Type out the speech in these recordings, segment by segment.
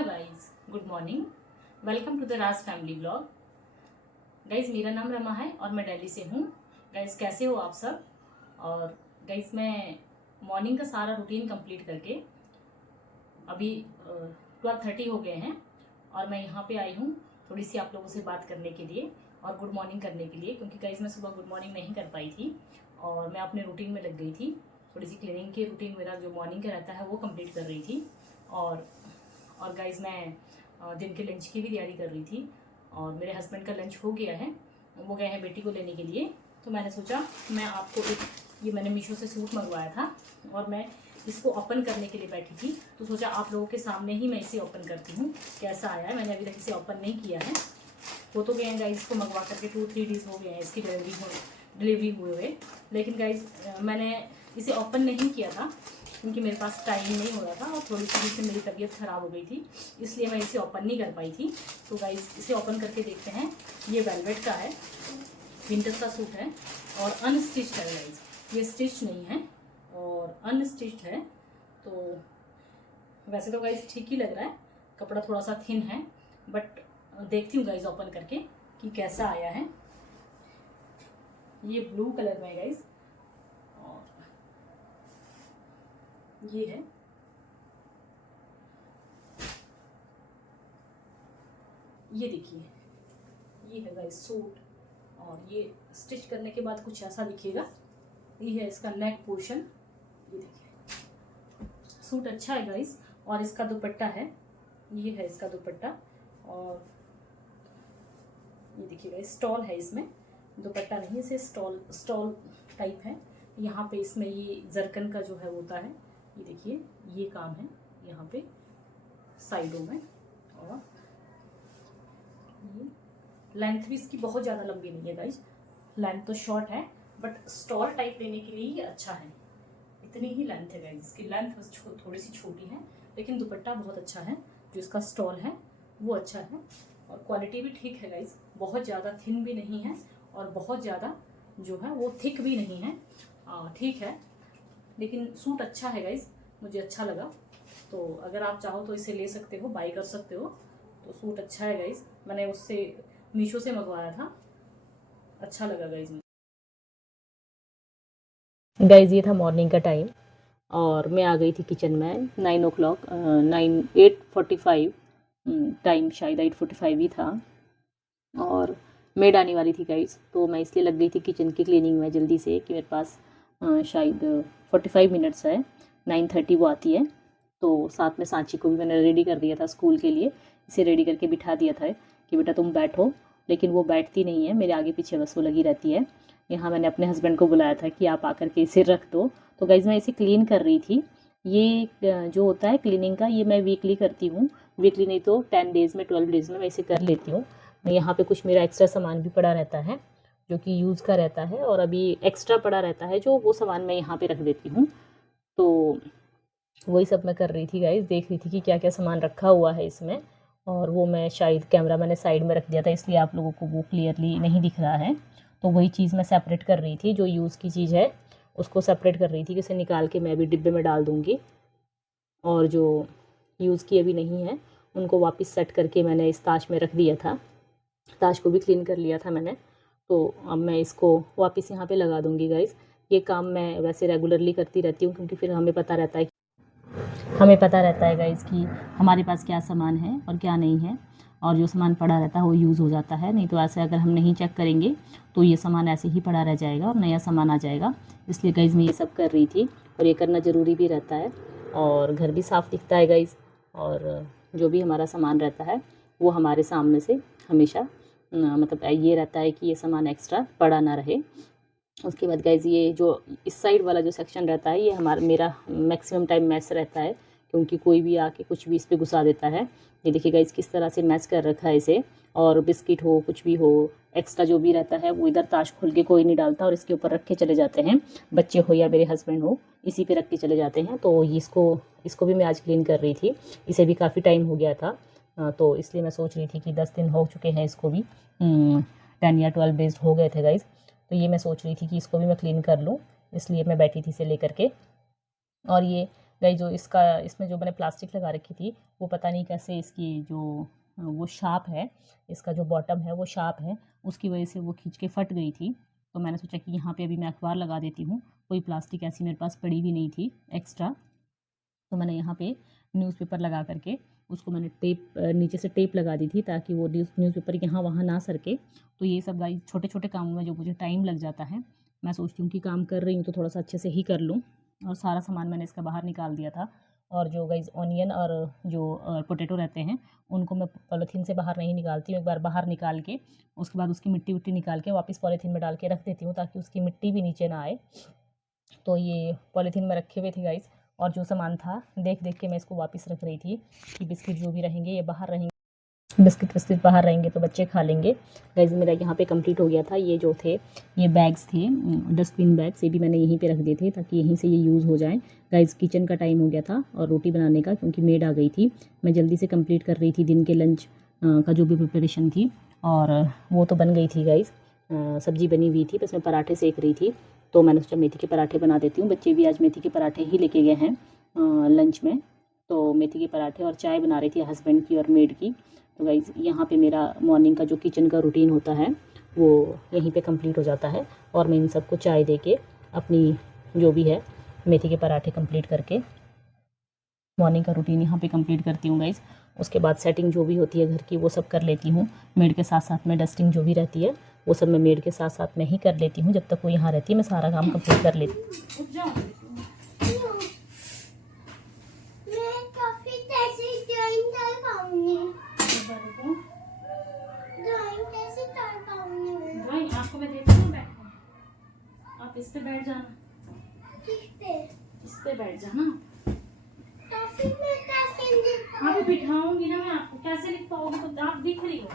Hello guys, good morning. Welcome to the Raj family blog. Guys, मेरा नाम रमा है और मैं दिल्ली से हूँ। गाइस, कैसे हो आप सब? और गाइस, मैं मॉर्निंग का सारा रूटीन कंप्लीट करके अभी 12:30 हो गए हैं और मैं यहाँ पे आई हूँ थोड़ी सी आप लोगों से बात करने के लिए और गुड मॉर्निंग करने के लिए, क्योंकि गाइस मैं सुबह गुड मॉर्निंग नहीं कर पाई थी और मैं अपने रूटीन में लग गई थी। थोड़ी सी क्लीनिंग की रूटीन मेरा जो मॉर्निंग का रहता है वो कंप्लीट कर रही थी। और गाइस, मैं दिन के लंच की भी तैयारी कर रही थी और मेरे हस्बैंड का लंच हो गया है, वो गए हैं बेटी को लेने के लिए। तो मैंने सोचा मैं आपको ये मैंने मीशो से सूट मंगवाया था और मैं इसको ओपन करने के लिए बैठी थी, तो सोचा आप लोगों के सामने ही मैं इसे ओपन करती हूँ कैसा आया है। मैंने अभी तक इसे ओपन नहीं किया है। वो तो गए हैं गाइस, इसको मंगवा करके 2-3 डेज़ हो गए हैं इसकी डिलीवरी हुए, लेकिन गाइस मैंने इसे ओपन नहीं किया था क्योंकि मेरे पास टाइम नहीं हो रहा था और थोड़ी सी मेरी तबीयत ख़राब हो गई थी, इसलिए मैं इसे ओपन नहीं कर पाई थी। तो गाइस, इसे ओपन करके देखते हैं। ये वेलवेट का है, विंटर का सूट है और अनस्टिच्ड है गाइस, ये स्टिच नहीं है और अनस्टिच्ड है। तो वैसे तो गाइस ठीक ही लग रहा है, कपड़ा थोड़ा सा थिन है, बट देखती हूँ गाइस ओपन करके कि कैसा आया है। ये ब्लू कलर में है गाइस और ये है, ये देखिए, ये है गाइस सूट और ये स्टिच करने के बाद कुछ ऐसा दिखेगा। ये है इसका नेक पोर्शन, ये देखिए सूट अच्छा है गाइस। और इसका दुपट्टा है, ये है इसका दुपट्टा और ये देखिए गाइस स्टॉल है इसमें, दुपट्टा नहीं, इसे स्टॉल टाइप है। यहाँ पे इसमें ये जरकन का जो है होता है, ये देखिए ये काम है यहाँ पे साइडों में। और ये लेंथ भी इसकी बहुत ज़्यादा लंबी नहीं है गाइस, लेंथ तो शॉर्ट है बट स्टॉल टाइप लेने के लिए ये अच्छा है। इतनी ही लेंथ है गाइस, इसकी लेंथ बस थोड़ी सी छोटी है, लेकिन दुपट्टा बहुत अच्छा है। जो इसका स्टॉल है वो अच्छा है और क्वालिटी भी ठीक है गाइस, बहुत ज़्यादा थिन भी नहीं है और बहुत ज़्यादा जो है वो थिक भी नहीं है, ठीक है। लेकिन सूट अच्छा है गाइस, मुझे अच्छा लगा। तो अगर आप चाहो तो इसे ले सकते हो, बाई कर सकते हो। तो सूट अच्छा है गाइस, मैंने उससे मीशो से मंगवाया था, अच्छा लगा गाइस। गाइस, ये था मॉर्निंग का टाइम और मैं आ गई थी किचन में 9 o'clock, 8:45 टाइम, शायद 8:45 ही था और मेड आने वाली थी गाइस। तो मैं इसलिए लग गई थी किचन की क्लीनिंग में जल्दी से कि मेरे पास शायद 45 मिनट्स है, 9:30 वो आती है। तो साथ में सांची को भी मैंने रेडी कर दिया था स्कूल के लिए, इसे रेडी करके बिठा दिया था कि बेटा तुम बैठो, लेकिन वो बैठती नहीं है, मेरे आगे पीछे बस वो लगी रहती है। यहाँ मैंने अपने हस्बैंड को बुलाया था कि आप आकर के इसे रख दो। तो गाइज़, मैं इसे क्लीन कर रही थी। ये जो होता है क्लीनिंग का, ये मैं वीकली करती हूँ, वीकली नहीं तो 10 डेज़ में, 12 डेज़ में मैं इसे कर लेती हूँ। यहाँ पे कुछ मेरा एक्स्ट्रा सामान भी पड़ा रहता है जो कि यूज़ का रहता है और अभी एक्स्ट्रा पड़ा रहता है जो वो सामान मैं यहाँ पे रख देती हूँ। तो वही सब मैं कर रही थी गाइस, देख रही थी कि क्या क्या सामान रखा हुआ है इसमें। और वो मैं शायद कैमरा मैंने साइड में रख दिया था, इसलिए आप लोगों को वो क्लियरली नहीं दिख रहा है। तो वही चीज़ मैं सेपरेट कर रही थी, जो यूज़ की चीज़ है उसको सेपरेट कर रही थी कि उसे निकाल के मैं भी डिब्बे में डाल दूँगी और जो यूज़ की अभी नहीं है उनको वापस सेट करके मैंने इस ताश में रख दिया था। ताश को भी क्लीन कर लिया था मैंने, तो अब मैं इसको वापस यहाँ पे लगा दूँगी गाइज़। ये काम मैं वैसे रेगुलरली करती रहती हूँ क्योंकि फिर हमें पता रहता है गाइज़ कि हमारे पास क्या सामान है और क्या नहीं है, और जो सामान पड़ा रहता है वो यूज़ हो जाता है। नहीं तो ऐसे अगर हम नहीं चेक करेंगे तो ये सामान ऐसे ही पड़ा रह जाएगा और नया सामान आ जाएगा। इसलिए गाइज़ मैं ये सब कर रही थी और ये करना ज़रूरी भी रहता है और घर भी साफ़ दिखता है गाइज़, और जो भी हमारा सामान रहता है वो हमारे सामने से हमेशा मतलब ये रहता है कि ये सामान एक्स्ट्रा पड़ा ना रहे। उसके बाद गाइज़, ये जो इस साइड वाला जो सेक्शन रहता है ये मेरा मैक्सिमम टाइम मैस रहता है क्योंकि कोई भी आके कुछ भी इस पे घुसा देता है। ये देखिए गाइज़ किस तरह से मैस कर रखा है इसे, और बिस्किट हो कुछ भी हो एक्स्ट्रा जो भी रहता है वो इधर ताश खोल के कोई नहीं डालता और इसके ऊपर रख के चले जाते हैं, बच्चे हो या मेरे हस्बैंड हो इसी पे रख के चले जाते हैं। तो इसको भी मैं आज क्लीन कर रही थी, इसे भी काफ़ी टाइम हो गया था। तो इसलिए मैं सोच रही थी कि 10 दिन हो चुके हैं इसको भी, 10 या 12 डेज हो गए थे गाइज़। तो ये मैं सोच रही थी कि इसको भी मैं क्लीन कर लूँ, इसलिए मैं बैठी थी इसे लेकर के। और ये गई जो इसमें जो मैंने प्लास्टिक लगा रखी थी वो पता नहीं कैसे इसकी जो वो शार्प है, इसका जो बॉटम है वो शार्प है, उसकी वजह से वो खींच के फट गई थी। तो मैंने सोचा कि यहाँ पे अभी मैं अखबार लगा देती हूँ, कोई प्लास्टिक ऐसी मेरे पास पड़ी भी नहीं थी एक्स्ट्रा। तो मैंने यहाँ पे न्यूज़पेपर लगा करके उसको मैंने टेप नीचे से टेप लगा दी थी ताकि वो न्यूज़पेपर यहाँ वहाँ ना सरके। तो ये सब गाइस छोटे छोटे कामों में जो मुझे टाइम लग जाता है, मैं सोचती हूँ कि काम कर रही हूँ तो थोड़ा सा अच्छे से ही कर लूँ। और सारा सामान मैंने इसका बाहर निकाल दिया था। और जो गाइस ऑनियन और जो पोटैटो रहते हैं उनको मैं पॉलीथीन से बाहर नहीं निकालती हूँ। एक बार बाहर निकाल के उसके बाद उसकी मिट्टी विट्टी निकाल के वापस पॉलीथीन में डाल के रख देती हूँ ताकि उसकी मिट्टी भी नीचे ना आए। तो ये पॉलीथीन में रखे हुए थे गाइस, और जो सामान था देख देख के मैं इसको वापस रख रही थी कि बिस्किट जो भी रहेंगे ये बाहर रहेंगे, बिस्किट विस्किट बाहर रहेंगे तो बच्चे खा लेंगे। गाइस मेरा यहाँ पे कंप्लीट हो गया था। ये जो थे ये बैग्स थे, डस्टबिन बैग्स, ये भी मैंने यहीं पे रख दिए थे ताकि यहीं से ये यूज़ हो जाए। गाइस किचन का टाइम हो गया था और रोटी बनाने का, क्योंकि मेड आ गई थी। मैं जल्दी से कंप्लीट कर रही थी दिन के लंच का जो भी प्रिपरेशन थी, और वो तो बन गई थी गाइस। सब्जी बनी हुई थी, बस मैं पराठे सेक रही थी। तो मैंने सोचा मेथी के पराठे बना देती हूँ। बच्चे भी आज मेथी के पराठे ही लेके गए हैं लंच में। तो मेथी के पराठे और चाय बना रही थी हस्बैंड की और मेड की। तो गाइस यहाँ पे मेरा मॉर्निंग का जो किचन का रूटीन होता है वो यहीं पे कंप्लीट हो जाता है। और मैं इन सबको चाय दे के अपनी जो भी है मेथी के पराठे कंप्लीट करके मॉर्निंग का रूटीन यहाँ पे कंप्लीट करती हूँ गाइस। उसके बाद सेटिंग जो भी होती है घर की वो सब कर लेती हूँ। मेड के साथ साथ में डस्टिंग जो भी रहती है वो सब मैं मेड के साथ साथ में ही कर लेती हूँ। जब तक वो यहाँ रहती है मैं सारा काम कंप्लीट कर लेती हूँ। आपको मैं देती हूँ बैठने, आप इस पे बैठ जाना। इस पे बैठ जाना। तो फिर मैं कैसे लिख पाऊँ? बिठाऊंगी ना मैं आपको, कैसे लिख पाओगे? तो आप दिख रही हो।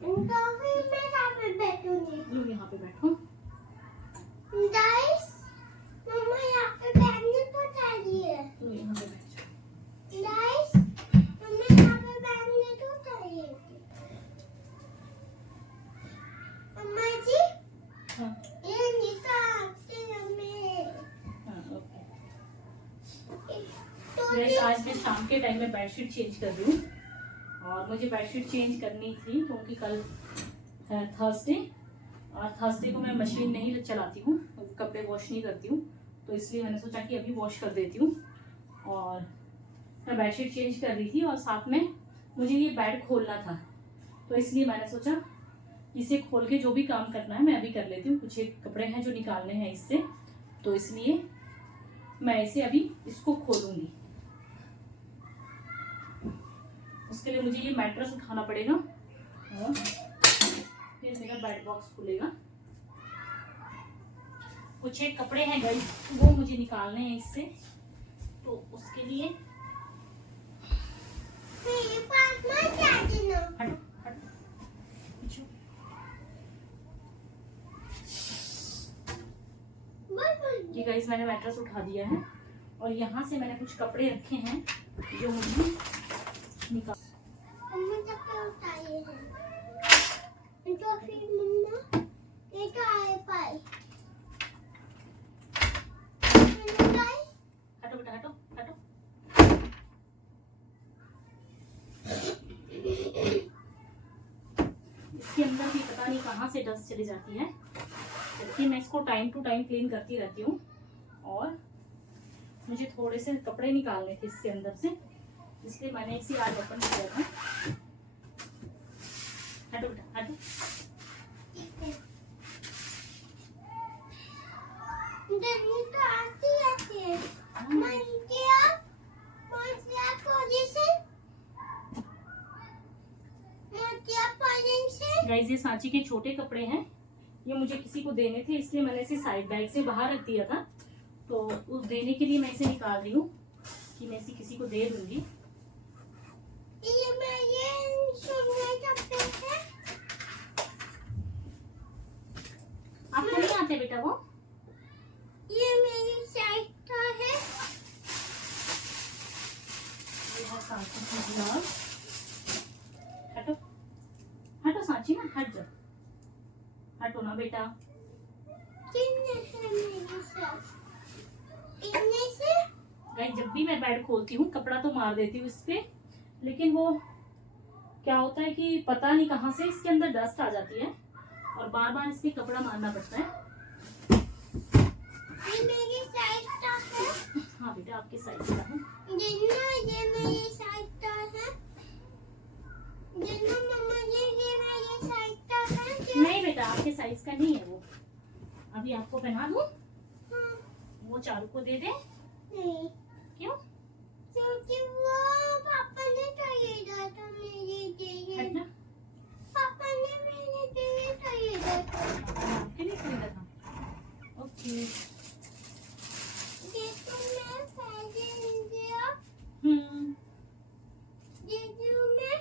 तो फिर मैं यहाँ पे बैठूंगी। लो यहाँ पे बैठो। गाइस मम्मा यहाँ पे बैठने को चाहिए। तो यहाँ पे बैठ जाओ। गाइस मम्मा यहाँ पे बैठने को चाहिए। मम्मा जी हाँ ये निकाल में। हाँ ओके। तो आज मैं शाम के टाइम में बेडशीट चेंज कर रही हूँ, और मुझे बेडशीट चेंज करनी थी क्योंकि कल है थर्सडे, और थर्सडे को मैं मशीन नहीं चलाती हूँ, कपड़े वॉश नहीं करती हूँ। तो इसलिए मैंने सोचा कि अभी वॉश कर देती हूँ। और मैं बेडशीट चेंज कर रही थी और साथ में मुझे ये बेड खोलना था, तो इसलिए मैंने सोचा इसे खोल के जो भी काम करना है मैं अभी कर लेती हूँ। कुछ एक कपड़े हैं जो निकालने हैं इससे, तो इसलिए मैं इसे अभी इसको खोलूँगी। उसके लिए मुझे ये मैट्रेस उठाना पड़ेगा और फिर मेरा बेड बॉक्स खुलेगा। कुछ एक कपड़े हैं गाइस वो मुझे निकालने हैं इससे, तो उसके लिए हटो हटो। ये गाइस मैंने मैट्रेस उठा दिया है और यहाँ से मैंने कुछ कपड़े रखे हैं जो मुझे निकाल। तो फिर मम्मा ये तो आए पाई। हटो बेटा हटो हटो। इसके अंदर भी पता नहीं कहाँ से डस्ट चली जाती है, जबकि मैं इसको टाइम टू टाइम क्लीन करती रहती हूँ। और मुझे थोड़े से कपड़े निकालने थे इसके अंदर से, इसलिए मैंने इसे आज ओपन किया था। हटो बेटा हटो। गाइस ये सांची के छोटे कपड़े हैं, ये मुझे किसी को देने थे इसलिए मैंने इसे साइड बैग से बाहर रख दिया था। तो उस देने के लिए मैं इसे निकाल रही हूँ कि मैं इसे किसी को दे दूंगी। आपको नहीं आते बेटा वो? ये मेरी साइड का है। ये है सांची की ग्लास। हटो हटो सांची ना, हट जाओ, हटो ना बेटा। बेटा। गाइस जब भी मैं बेड खोलती हूँ कपड़ा तो मार देती हूँ इस पे, लेकिन वो क्या होता है कि पता नहीं कहाँ से इसके अंदर डस्ट आ जाती है और बार बार इस पे कपड़ा मारना पड़ता है। ये मेरी साइज का है। हाँ बेटा आपके साइज का है। ये मेरी साइज का है। मम्मा ये मेरी साइज का है। नहीं बेटा आपके साइज का नहीं है वो। अभी आपको पहना दूँ? हाँ। वो चारू को दे दे? नहीं। क्यों? क्योंकि वो पापा ने खरीदा था मेरे लिए। हटना। पापा ने मेरे लिए खरीदा था। आपके लिए खरीदा था? ओके। देखो मैं पहले लिया। ये जो मैं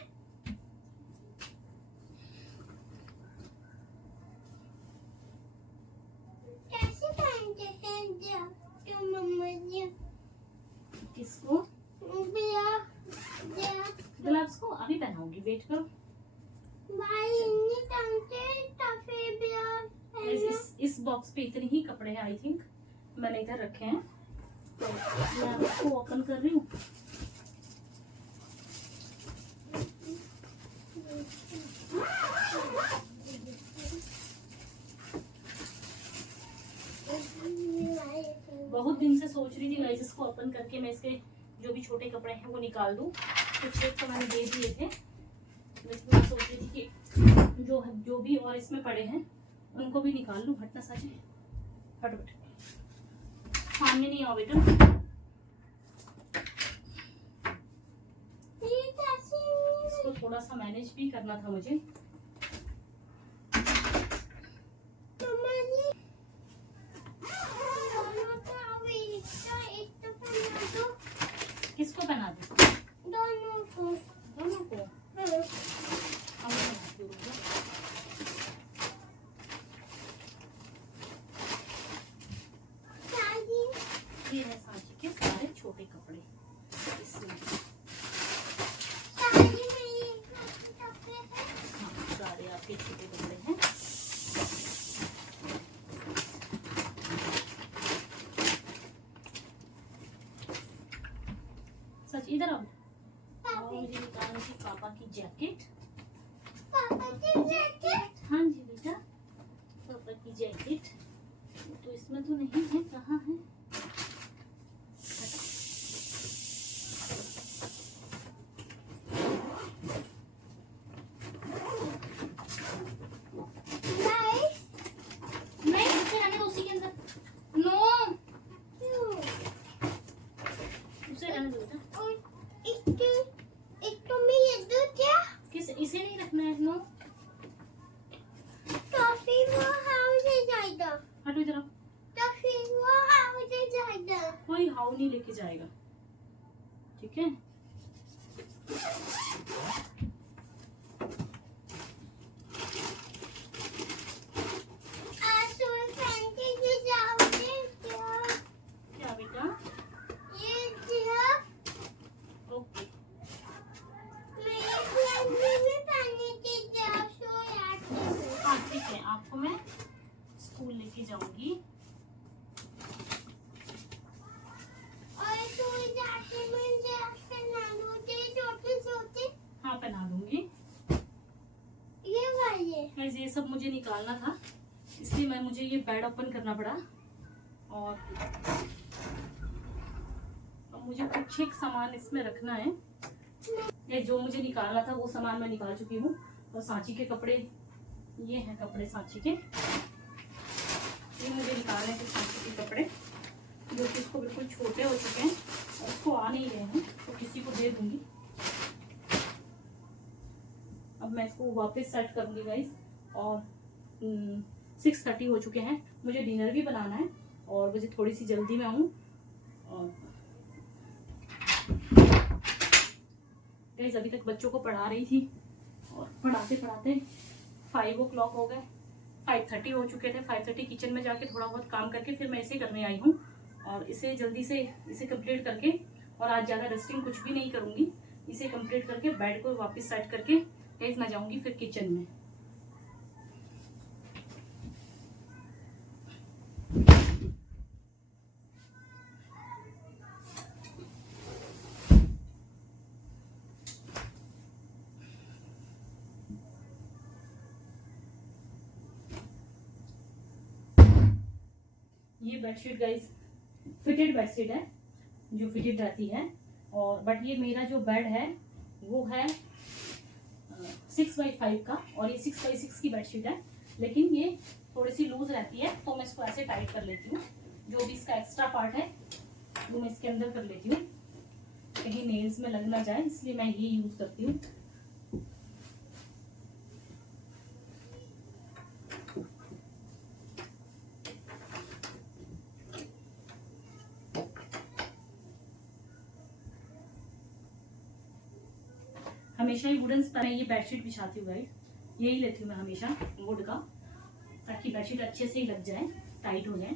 कैसे पहनते हैं तो मम्मा जी? किसको? बिया ग्लव्स को अभी पहनाऊंगी, वेट करो। भाई इन्हीं टंगे टफे बिया। इस बॉक्स पे इतने ही कपड़े हैं आई थिंक, मैंने इधर रखे हैं तो मैं इसको ओपन कर रही हूँ। बहुत दिन से सोच रही थी गाइस इसको ओपन करके मैं इसके जो भी छोटे कपड़े हैं वो निकाल दूं। कुछ एक तो मैंने दे दिए थे, लेकिन मैं सोच रही थी कि जो भी और इसमें पड़े हैं उनको भी निकाल लूं। हटना साजी, हट बेटा, सामने नहीं आओ बेटा। इसको थोड़ा सा मैनेज भी करना था मुझे। किसको पहना दूं? दोनों को। दोनों को? अब मैं पहनाती हूँ, रुक जा। ये है सांची के सारे छोटे कपड़े इसमें। हाँ, सारे आपके छोटे कपड़े हैं। सच इधर आओ। और मुझे निकालनी थी पापा की जैकेट। पापा की जैकेट? हाँ जी बेटा, पापा की जैकेट। तो इसमें तो नहीं है, कहाँ है? नहीं उसे रहने दो उसी के अंदर। नो उसे रहने दो बेटा। और इसको मैं ये दूं क्या? किस इसे नहीं रखना है? नो तो फिर वो हाउ से जाएगा? हटो इधर आओ। तो फिर वो हाउ से जाएगा? कोई हाउ नहीं लेके जाएगा, ठीक है? क्या बेटा? ओके हाँ ठीक है, आपको मैं स्कूल लेके जाऊंगी। हाँ पहना दूंगी। ये सब मुझे निकालना था, इसलिए मुझे ये बेड ओपन करना पड़ा। और अब मुझे कुछ एक सामान इसमें रखना है। ये जो मुझे निकालना था वो सामान मैं निकाल चुकी हूँ। और सांची के कपड़े, ये हैं कपड़े सांची के। ये मुझे निकालने थे सांची के कपड़े जो कि इसको बिल्कुल छोटे हो चुके हैं और उसको आ नहीं रहे हैं, तो किसी को दे दूंगी। अब मैं इसको वापस सेट करूंगी गाइस। और 6:30 हो चुके हैं, मुझे डिनर भी बनाना है और मुझे थोड़ी सी जल्दी में आऊँ। और गाइस अभी तक बच्चों को पढ़ा रही थी और पढ़ाते पढ़ाते 5 o'clock हो गए, 5:30 हो चुके थे। 5:30 किचन में जाके थोड़ा बहुत काम करके फिर मैं इसे करने आई हूँ। और इसे जल्दी से इसे कंप्लीट करके, और आज ज़्यादा रेस्टिंग कुछ भी नहीं करूँगी, इसे कंप्लीट करके बेड को वापस सेट करके गाइस मैं जाऊँगी फिर किचन में। ये बेडशीट गाइस फिटेड बेडशीट है, जो फिटेड रहती है। और बट ये मेरा जो बेड है वो है 6x5 का, और ये 6x6 की बेडशीट है, लेकिन ये थोड़ी सी लूज रहती है, तो मैं इसको ऐसे टाइट कर लेती हूँ। जो भी इसका एक्स्ट्रा पार्ट है वो मैं इसके अंदर कर लेती हूँ, कहीं नेल्स में लग ना जाए, इसलिए मैं ये यूज करती हूँ। हमेशा ही वुडन पर ये बेडशीट बिछाती हूँ गाइस, यही लेती हूँ मैं हमेशा वुड का, ताकि बेडशीट अच्छे से ही लग जाए, टाइट हो जाए।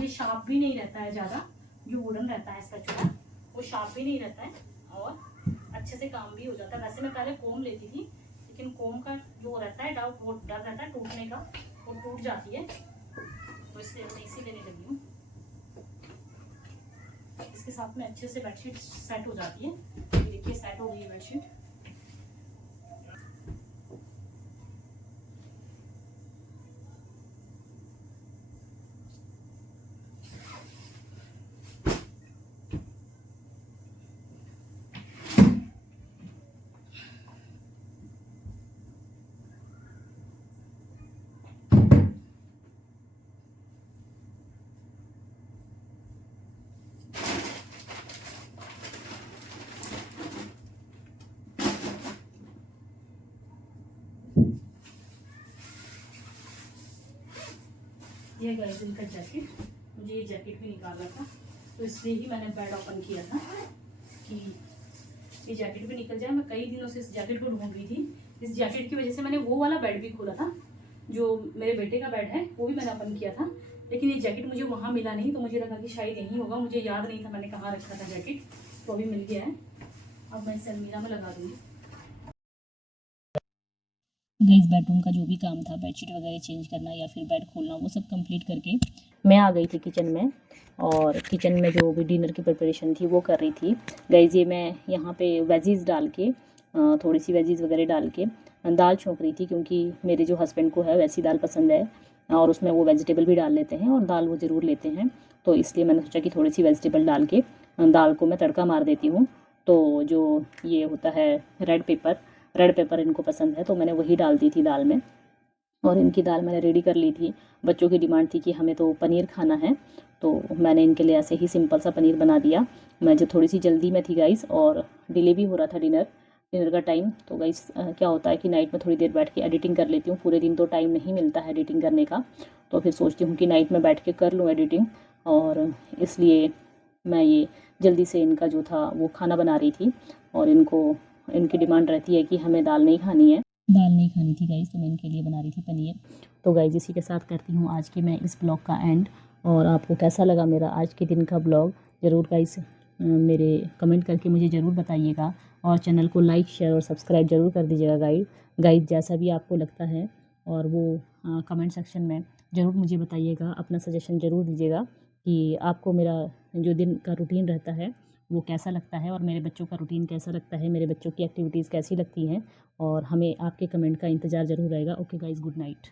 ये शार्प भी नहीं रहता है ज़्यादा, जो वुडन रहता है इसका चूड़ा वो शार्प भी नहीं रहता है, और अच्छे से काम भी हो जाता है। वैसे मैं पहले कोम लेती थी, लेकिन कोम का जो रहता है वो डर रहता है टूटने का, वो टूट जाती है, तो इसलिए मैं इसी लेने लगी हूँ। इसके साथ में अच्छे से बेडशीट सेट हो जाती है। ये देखिए सेट हो गई है बेडशीट। ये गाइस इनका जैकेट, मुझे ये जैकेट भी निकालना था, तो इसलिए ही मैंने बेड ओपन किया था कि ये जैकेट भी निकल जाए। मैं कई दिनों से इस जैकेट को ढूंढ रही थी, इस जैकेट की वजह से मैंने वो वाला बेड भी खोला था, जो मेरे बेटे का बेड है, वो भी मैंने ओपन किया था, लेकिन ये जैकेट मुझे वहाँ मिला नहीं, तो मुझे लगा कि शायद यहीं होगा, मुझे याद नहीं था मैंने कहाँ रखा था जैकेट, तो अभी मिल गया है। अब मैं इसे अलमीरा में लगा दूँगी। गाइस बेडरूम का जो भी काम था, बेडशीट वगैरह चेंज करना या फिर बेड खोलना, वो सब कंप्लीट करके मैं आ गई थी किचन में, और किचन में जो भी डिनर की प्रिपरेशन थी वो कर रही थी। गाइस ये मैं यहाँ पे वेजीज डाल के, थोड़ी सी वेजीज वगैरह डाल के दाल छोंक रही थी, क्योंकि मेरे जो हस्बैंड को है वैसी दाल पसंद है, और उसमें वो वेजिटेबल भी डाल लेते हैं, और दाल वो ज़रूर लेते हैं, तो इसलिए मैंने सोचा कि थोड़ी सी वेजिटेबल डाल के दाल को मैं तड़का मार देती हूँ। तो जो ये होता है रेड पेपर इनको पसंद है, तो मैंने वही डाल दी थी दाल में, और इनकी दाल मैंने रेडी कर ली थी। बच्चों की डिमांड थी कि हमें तो पनीर खाना है, तो मैंने इनके लिए ऐसे ही सिंपल सा पनीर बना दिया। मैं जो थोड़ी सी जल्दी में थी गाइस, और डिले भी हो रहा था डिनर का टाइम, तो गाइस क्या होता है कि नाइट में थोड़ी देर बैठ के एडिटिंग कर लेती हूँ, पूरे दिन तो टाइम नहीं मिलता है एडिटिंग करने का, तो फिर सोचती हूँ कि नाइट में बैठ के कर लूँ एडिटिंग, और इसलिए मैं ये जल्दी से इनका जो था वो खाना बना रही थी। और इनकी डिमांड रहती है कि हमें दाल नहीं खानी थी गाइज़, तो मैं इनके लिए बना रही थी पनीर। तो गाइज़ इसी के साथ करती हूँ आज के मैं इस ब्लॉग का एंड, और आपको कैसा लगा मेरा आज के दिन का ब्लॉग, ज़रूर गाइज़ मेरे कमेंट करके मुझे ज़रूर बताइएगा, और चैनल को लाइक शेयर और सब्सक्राइब ज़रूर कर दीजिएगा गाइज़ जैसा भी आपको लगता है, और वो कमेंट सेक्शन में ज़रूर मुझे बताइएगा, अपना सजेशन ज़रूर दीजिएगा कि आपको मेरा जो दिन का रूटीन रहता है वो कैसा लगता है, और मेरे बच्चों का रूटीन कैसा लगता है, मेरे बच्चों की एक्टिविटीज़ कैसी लगती हैं, और हमें आपके कमेंट का इंतज़ार ज़रूर रहेगा। Okay guys, good night.